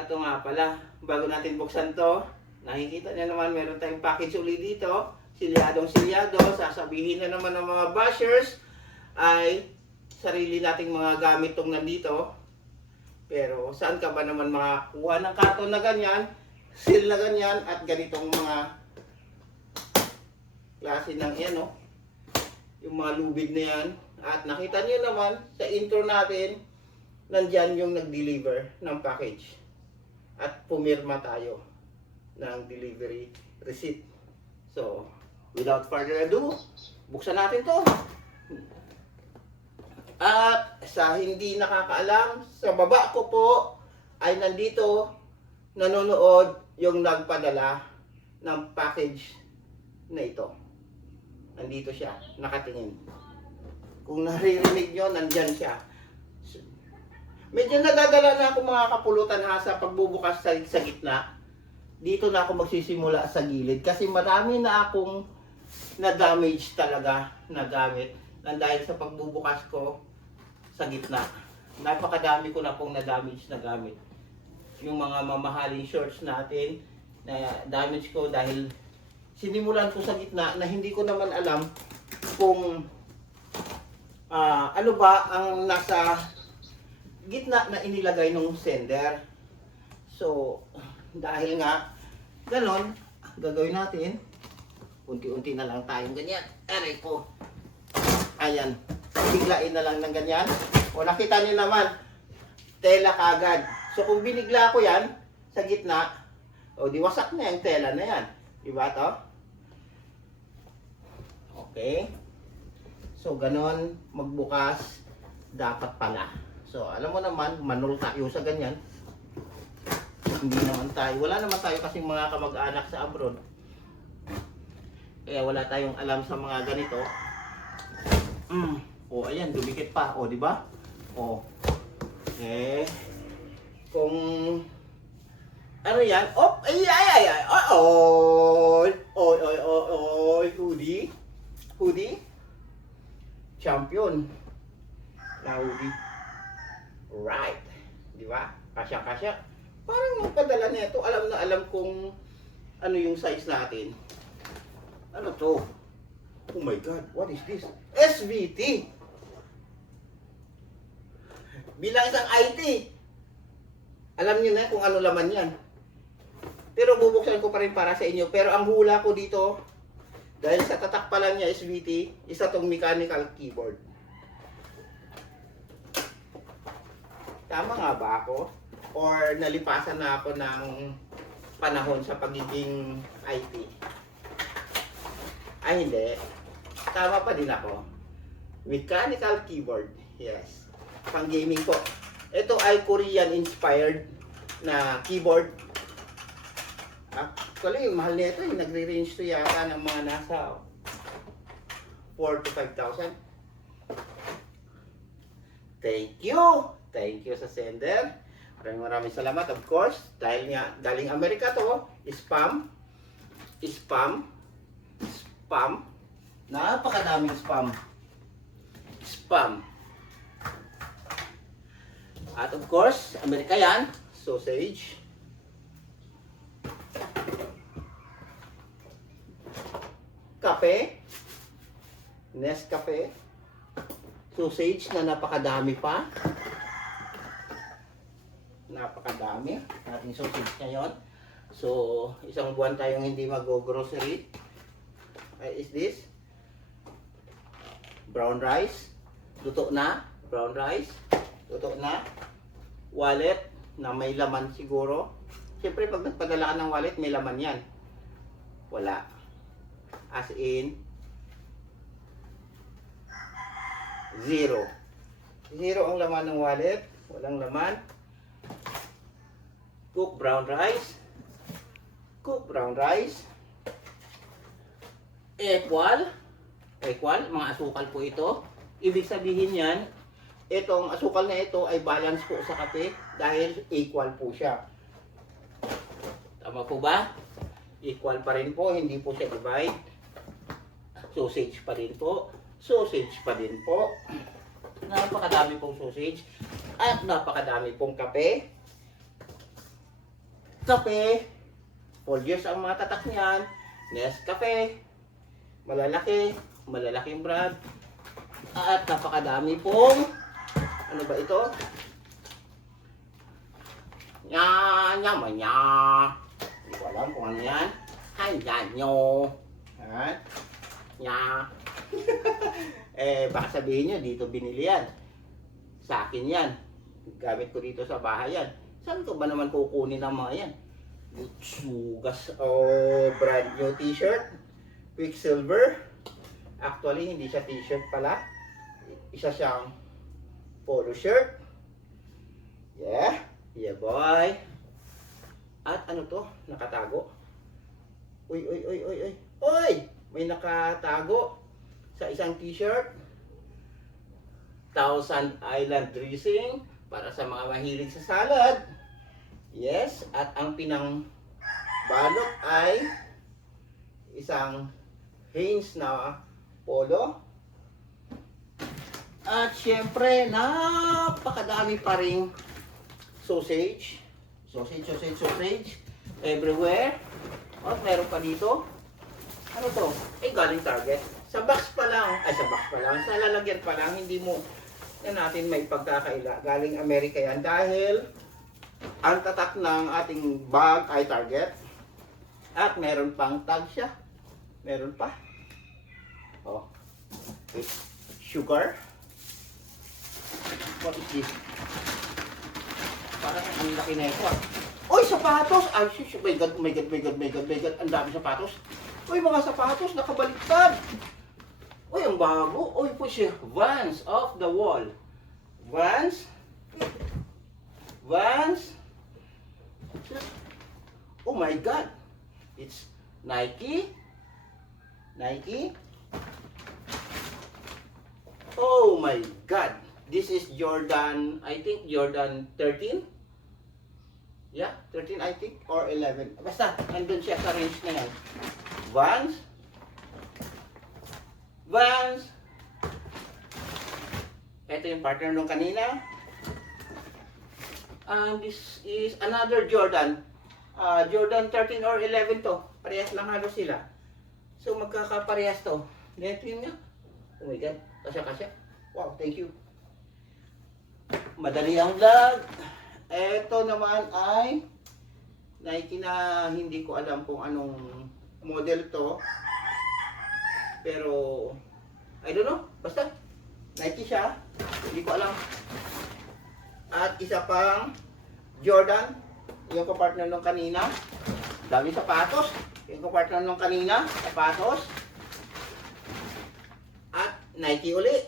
Ito nga pala, bago natin buksan to, nakikita niyo naman meron tayong package uli dito. Silyadong-silyado, sasabihin na naman ng mga bashers ay sarili nating mga gamit tong nandito. Pero saan ka ba naman makakuha ng karton na ganyan, seal na ganyan, at ganitong mga klase ng yan, no? Yung mga lubid na yan. At nakita niyo naman sa intro natin, nandyan yung nag-deliver ng package. At pumirma tayo ng delivery receipt. So, without further ado, buksan natin to. At sa hindi nakakaalam, sa baba ko po ay nandito nanonood yung nagpadala ng package na ito. Nandito siya, nakatingin. Kung naririnig nyo, nandyan siya. Medyo nadadala na ako mga kapulutan ha sa pagbubukas sa gitna. Dito na ako magsisimula sa gilid kasi marami na akong na-damage talaga na gamit dahil sa pagbubukas ko sa gitna. Napakadami ko na pong na-damage na gamit. Yung mga mamahaling shorts natin na damage ko dahil sinimulan ko sa gitna na hindi ko naman alam kung ano ba ang nasa gitna na inilagay ng sender. So, dahil nga ganon, gagawin natin unti-unti na lang tayong ganyan. Aray ko. Ayan. Biglain na lang ng ganyan. O nakita niyo naman, tela kagad. So kung binigla ko yan sa gitna, o di wasak na yung tela na yan. Diba to? Okay. So ganon, magbukas dapat pala. So alam mo naman, manul tayo sa ganyan. Hindi naman tayo, wala naman tayo kasing mga kamag-anak sa abroad. Kaya wala tayong alam sa mga ganito. O ayan, dumikit pa. O di ba? O. Kung ano yan? Oh, ay. Oy. Hoodie. Champion. Na hoodie. Right. Di ba? Kasya. Parang magpadala na ito. Alam na alam kung ano yung size natin. Ano to? Oh my God, what is this? SVT! Bilang isang IT, alam niyo na kung ano laman yan. Pero bubuksan ko pa rin para sa inyo. Pero ang hula ko dito, dahil sa tatak pa lang niya SVT, isa tong mechanical keyboard. Tama nga ba ako? Or nalipasan na ako ng panahon sa pagiging IT? Ay hindi. Tama pa din ako. Mechanical keyboard. Yes. Pang gaming po. Ito ay Korean inspired na keyboard. Actually, mahal nito. Nagre-range to yata ng mga nasa 4,000 to 5,000. Thank you. Thank you sa sender. Maraming salamat, of course. Dahil nga, galing Amerika to. Spam. Napakadaming spam. At of course, Amerika yan. Sausage. Kape. Nescafe. Sausage na napakadami pa. Napakadami nating sausage ngayon. So, isang buwan tayong hindi mag-grocery. Is this? Brown rice. Luto na. Brown rice. Luto na. Wallet na may laman siguro. Siyempre, pag nagpadala ka ng wallet, may laman yan. Wala. As in, zero. Zero ang laman ng wallet. Walang laman. Cook brown rice. Equal, mga asukal po ito. Ibig sabihin yan, itong asukal na ito ay balance po sa kape dahil equal po siya. Tama po ba? Equal pa rin po, hindi po siya divide. Sausage pa rin po. Napakadami pong sausage at napakadami pong kape. Cafe. Folgers ang mga tatak niyan. Nescafe. Malalaki. Malalaking brand. At napakadami pong, ano ba ito? Nya. Hindi ko alam kung ano yan. Hanyanyo. Ha? Nya. Baka sabihin nyo, dito binili yan. Sa akin yan. Gamit ko dito sa bahay yan. Saan ko ba naman kukunin ang mga yan? Sugas brand new t-shirt. Quicksilver. Actually, hindi siya t-shirt pala. Isa siyang polo shirt. Yeah. Yeah, boy. At ano to? Nakatago. Uy. Uy! May nakatago sa isang t-shirt. Thousand Island dressing para sa mga mahilig sa salad. Yes, at ang pinang balot ay isang Hanes na polo. At syempre, napakadami pa ring sausage everywhere. At meron pa dito. Ano to? Galing Target. Sa box pa lang, sa lalagyan pa lang, hindi mo na natin may pagkakaila. Galing Amerika yan dahil ang tatak ng ating bag ay Target. At meron pang tag siya. Meron pa. Oh. With sugar. What is this? Parang ang laki na ito. Oy, sapatos! Ay, my God. Ang dami sapatos. Uy, mga sapatos, nakabaliktad. Uy, ang bago. Uy, po siya. Vans off the wall. Vans. Oh my God. It's Nike. Oh my God. This is Jordan, I think Jordan 13. Yeah, 13 I think, or 11. Basta, nandun siya sa range na yan. Vans. Ito yung partner nung kanina. And this is another Jordan. Jordan 13 or 11 to. Parehas lang halos sila. So magkakaparehas to. Ito yun nga. Oh my God. Kasya. Wow, thank you. Madali ang vlog. Ito naman ay Nike na hindi ko alam kung anong model to. Pero I don't know. Basta Nike siya. Hindi ko alam. At isa pang Jordan. Yung kapartner nung kanina. Dami sapatos. Yung kapartner nung kanina. Sapatos. At Nike uli.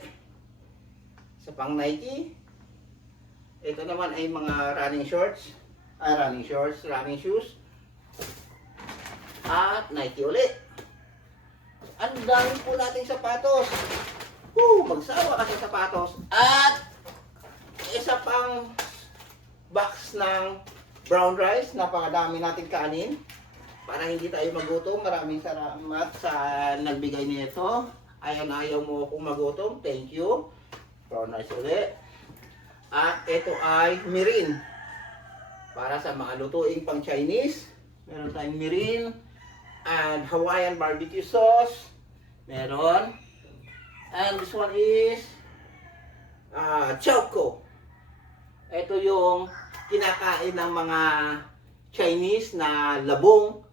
Isa pang Nike. Ito naman ay mga running shoes. At Nike uli. Ang dami po nating sapatos. Magsawa kasi sapatos. At isa pang box ng brown rice. Napakadami nating kanin. Para hindi tayo magutom. Maraming salamat sa nagbigay nito. Ayaw mo akong magutom. Thank you. Brown rice uli. At ito ay mirin. Para sa mga lutuing pang Chinese. Meron tayong mirin. And Hawaiian barbecue sauce. Meron. And this one is Choco. Ito yung kinakain ng mga Chinese na labong.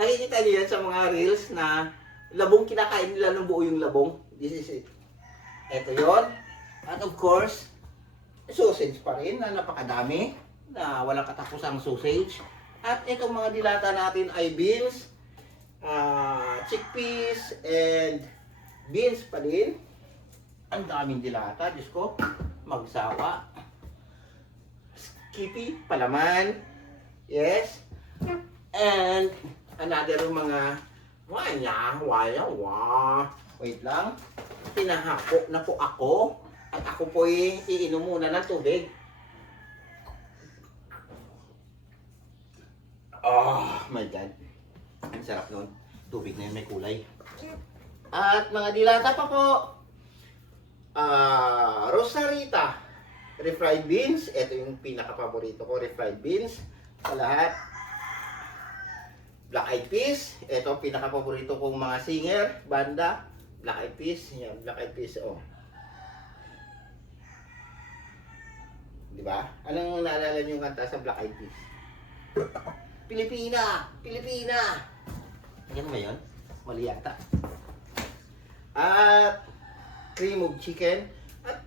Nakikita niyo yan sa mga reels na labong, kinakain nila ng buo yung labong. This is it. Ito yon. At of course, sausage pa rin na napakadami. Na walang katapusang sausage. At itong mga dilata natin ay beans, chickpeas, and beans pa din. Ang daming dilata, Diyos ko. Magsawa. Skippy, palaman. Yes. And another mga wait lang. Tinahako na po ako. At ako po iinom muna ng tubig. Oh my God. Ang sarap nun. Tubig na yun, may kulay. At mga dilata pa po. Rosarita. Refried beans. Ito yung pinaka-paborito ko. Refried beans. Sa lahat. Black Eyed Peas. Ito, pinaka-paborito kong mga singer, banda. Black Eyed Peas. Yan, Black Eyed Peas, oh. Di ba? Anong naalala niyo yung kanta sa Black Eyed Peas? Pilipina! Pilipina! Yan ba yun? Mali yata. At cream of chicken. At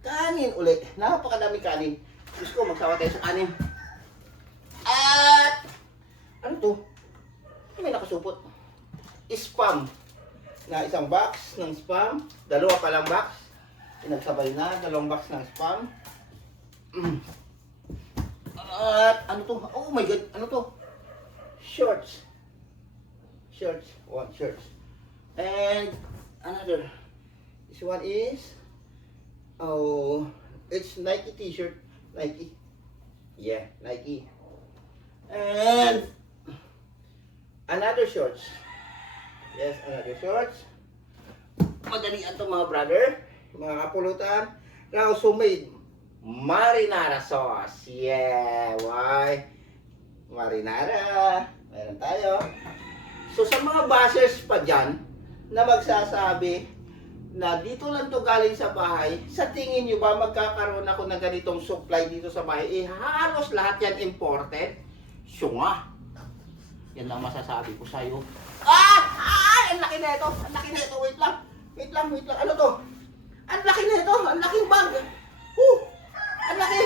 kanin ulit. Napakadami kanin. Diyos ko, magsawa tayo sa kanin. At ano to? May nakasupot. Spam. Na isang box ng spam. Dalawa palang box. Pinagsabay na. Dalawang box ng spam. At ano to? Oh my God. Ano to? Shorts. Shorts. One shorts. And another. This one is it's Nike t-shirt. Nike. Yeah, Nike. And another shorts. Yes, another shorts. Madalian to mga brother. Mga kapulutan. Now, so made marinara sauce. Yeah, why? Marinara. Meron tayo. So sa mga bashers pa dyan na magsasabi na dito lang to galing sa bahay, sa tingin nyo ba magkakaroon ako ng ganitong supply dito sa bahay? Eh halos lahat yan imported. Syunga. Yan ang masasabi ko sa'yo. Ang laki na ito. Ang laki na ito. Wait lang. Wait lang. Ano to? Ang laki na ito. Ang laking bag. Ang laki!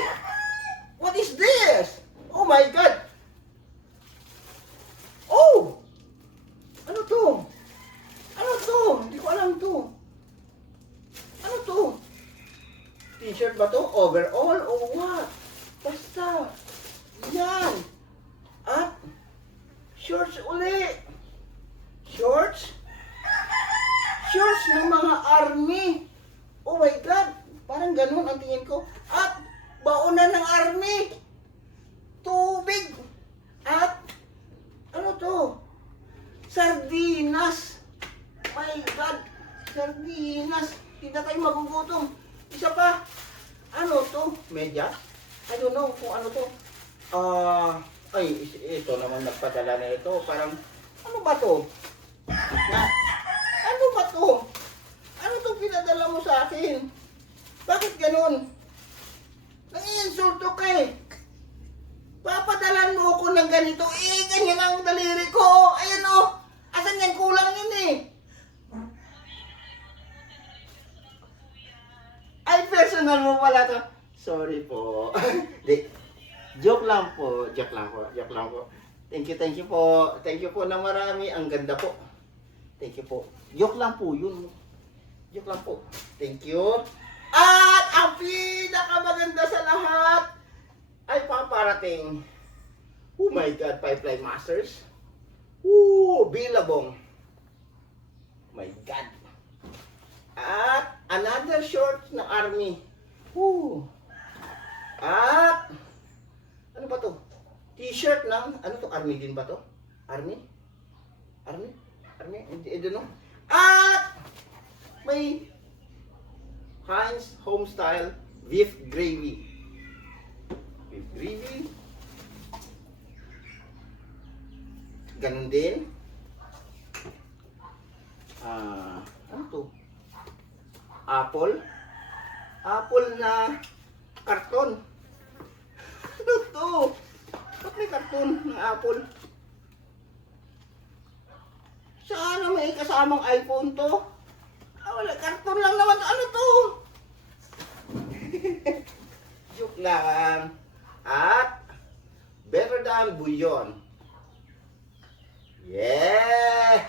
What is this? Oh my God! Oh! Ano to? Ano to? Hindi ko alam to. Ano to? T-shirt ba to? Overall o what? Basta. Yan. At shorts uli. Shorts? Shorts ng mga army. Oh my God! Parang ganun ang tingin ko. At baunan ng army. Tubig. At ano to? Sardinas. My God. Sardinas. Hindi na kayo magugutom. Isa pa. Ano to? Medyas? I don't know kung ano to. Ito naman nagpadala na ito. Parang, ano ba to? Ano ba to? Ano to pinadala mo sa akin? Bakit ganun? Nang-iinsulto ka eh. Papadalan mo ako ng ganito. Ganyan ang daliri ko. Ayan o. Asan yan? Kulang yun eh. Ay, personal mo pala to. Sorry po. Joke lang po. Thank you po. Thank you po na marami. Ang ganda po. Thank you po. Joke lang po yun. Joke lang po. Thank you. At ang pinakamaganda sa lahat ay paparating. Oh my God, Pipeline Masters. Billabong. Oh my God. At another short ng army. At ano ba to? T-shirt ng ano to? Army din ba to? Army? I don't know. At may Heinz Homestyle Beef Gravy. Beef gravy. Ganun din. Ano to? Apple. Apple na karton. Ano to? Ba't may karton ng apple? Sana may kasamang iPhone to? Wala, karton lang naman. Ano to? Joke lang. At better than bouillon. Yeah!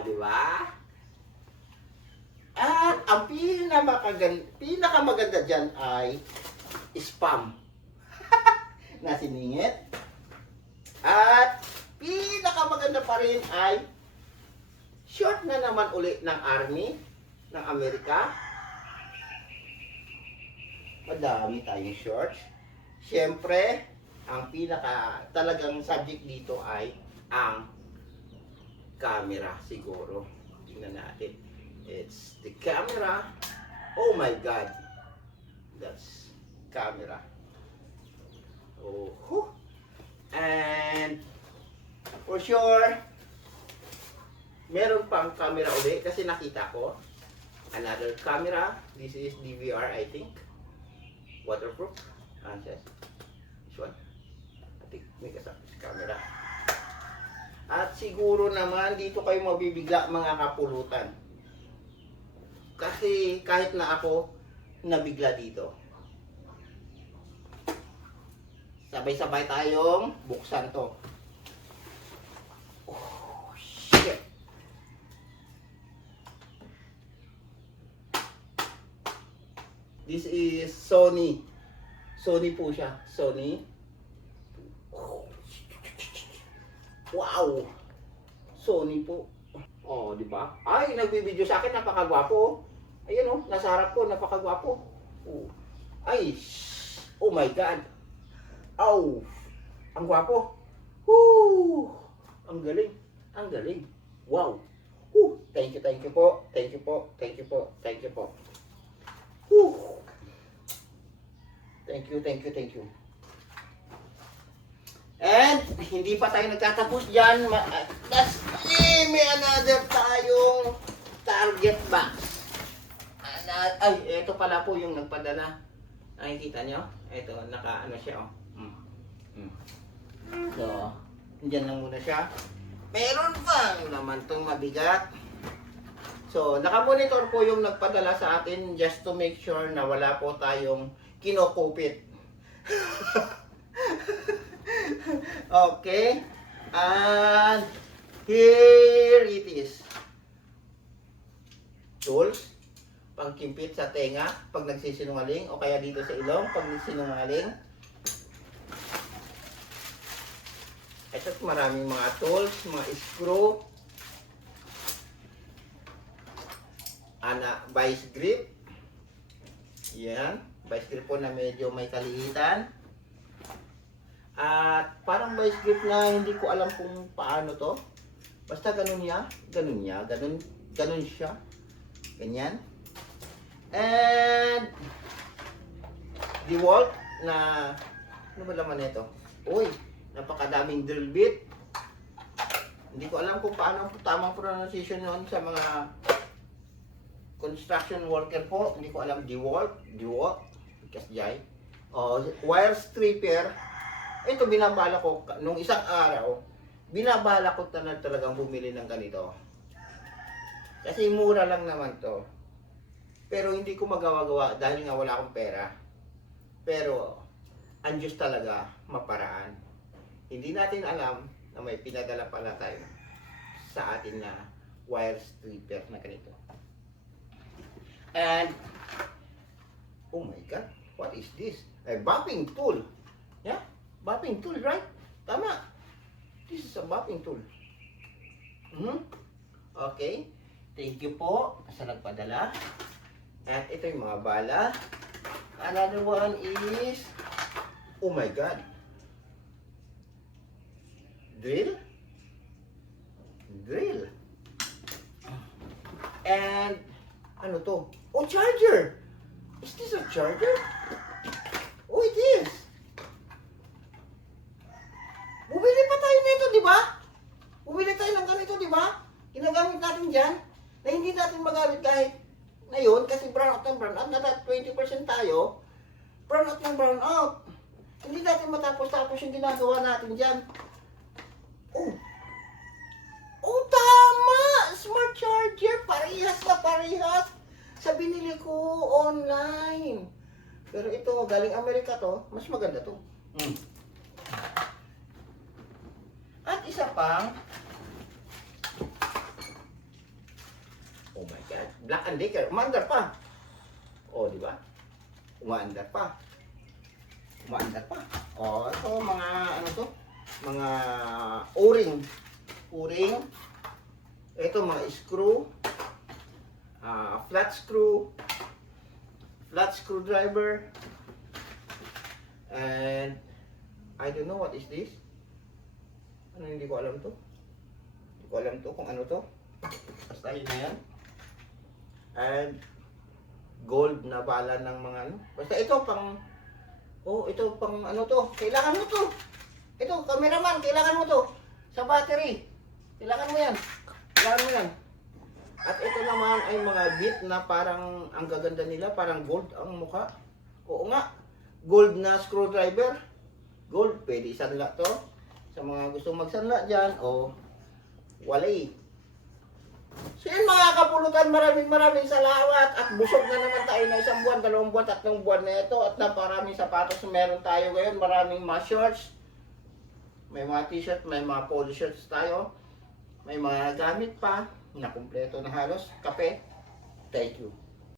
Di ba? At ang pinakamaganda dyan ay spam na siningit. At pinakamaganda pa rin ay short na naman uli ng Army ng Amerika. Madami tayong shorts. Siyempre, ang talagang subject dito ay ang camera siguro. Tingnan natin. It's the camera. Oh my God. That's camera. And for sure, meron pang camera uli kasi nakita ko. Another camera. This is DVR, I think. Waterproof. Yes. This one. I think may kasama sa camera. At siguro naman dito kayo mabibigla mga kapulutan. Kasi kahit na ako nabigla dito. Sabay-sabay tayong buksan to. Oh, shit. This is Sony. Sony po siya. Sony. Wow! Sony po. Oh, di ba? Ay, nagbibideo sa akin, napakagwapo. Ayun oh, nasa harap ko, napakagwapo. Oh. Ay, oh my God. Ow! Ang gwapo. Woo! Ang galing. Ang galing. Wow! Woo! Thank you po. Thank you po. Thank you po. Thank you po. Woo! Thank you. And hindi pa tayo nagtatapos dyan. May another tayong target box. Ay, ito pala po yung nagpadala. Nakikita nyo? Ito, naka-ano siya, oh. So, dyan lang muna siya. Meron pa naman itong mabigat. So, naka-monitor po yung nagpadala sa atin just to make sure na wala po tayong kinokupit. Okay. And here it is. Tools. Pangkimpit sa tenga pag nagsisinungaling o kaya dito sa ilong pag nagsinungaling. Ito maraming mga tools, mga screw. Vice grip. Yan. Vice grip po na medyo may kaliitan. At parang vice grip na hindi ko alam kung paano to. Basta ganun siya. Ganyan. And DeWalt na ano ba laman nito? Uy, napakadaming drill bit. Hindi ko alam kung paano tamang pronunciation nun sa mga construction worker po. Hindi ko alam. DeWalt, Kasjay. Wire stripper. Ito binabala ko nung isang araw. Binabala ko talagang bumili ng ganito. Kasi mura lang naman to. Pero hindi ko magawa-gawa dahil nga wala akong pera. Pero ang Diyos talaga maparaan. Hindi natin alam na may pinadala pala tayo sa atin na wire stripper na ganito. And oh my God, what is this? A bumping tool. Yeah, bumping tool, right? Tama. This is a bumping tool. Okay. Thank you po sa nagpadala. At ito yung mga bala. Another one is, oh my God. Drill. And ano to? Oh, charger. Is this a charger? Oh, it is. Bumili pa tayo nito, di ba? Bumili tayo ng ganito, di ba? Ginagamit natin dyan na hindi natin magamit kahit ngayon kasi brown out. Nasa 20% tayo. Brown out. Hindi natin matapos-tapos yung ginagawa natin dyan. Oh, tama! Smart charger. Parehas sa binili ko online. Pero ito, galing Amerika to. Mas maganda to. At isa pang, oh my God, Black & Decker. Umaandar pa. Oh, di ba? Umaandar pa. Oh, ito mga ano to? Mga O-ring. Ito mga screw. Flat screwdriver. And I don't know what is this. Hindi ko alam to. Kung ano to. Basta yun na yan. And gold na bala ng mga ano. Basta ito pang ano to. Kailangan mo to. Ito, cameraman, kailangan mo to. Sa battery. Kailangan mo yan. Kailangan mo yan. At ito naman ay mga bit na parang ang gaganda nila, parang gold ang mukha. Oo nga, gold na screwdriver. Gold, pwede isanla to. Sa mga gustong magsanla dyan, o walay. So yun mga kapulutan, maraming salamat. At busog na naman tayo na 1 buwan, 2 buwan, 3 buwan na ito. At naparaming sapatos na meron tayo ngayon. Maraming mga shorts. May mga t-shirt, may mga polo shirts tayo. May mga gamit pa na kumpleto na halos. Kape. Thank you.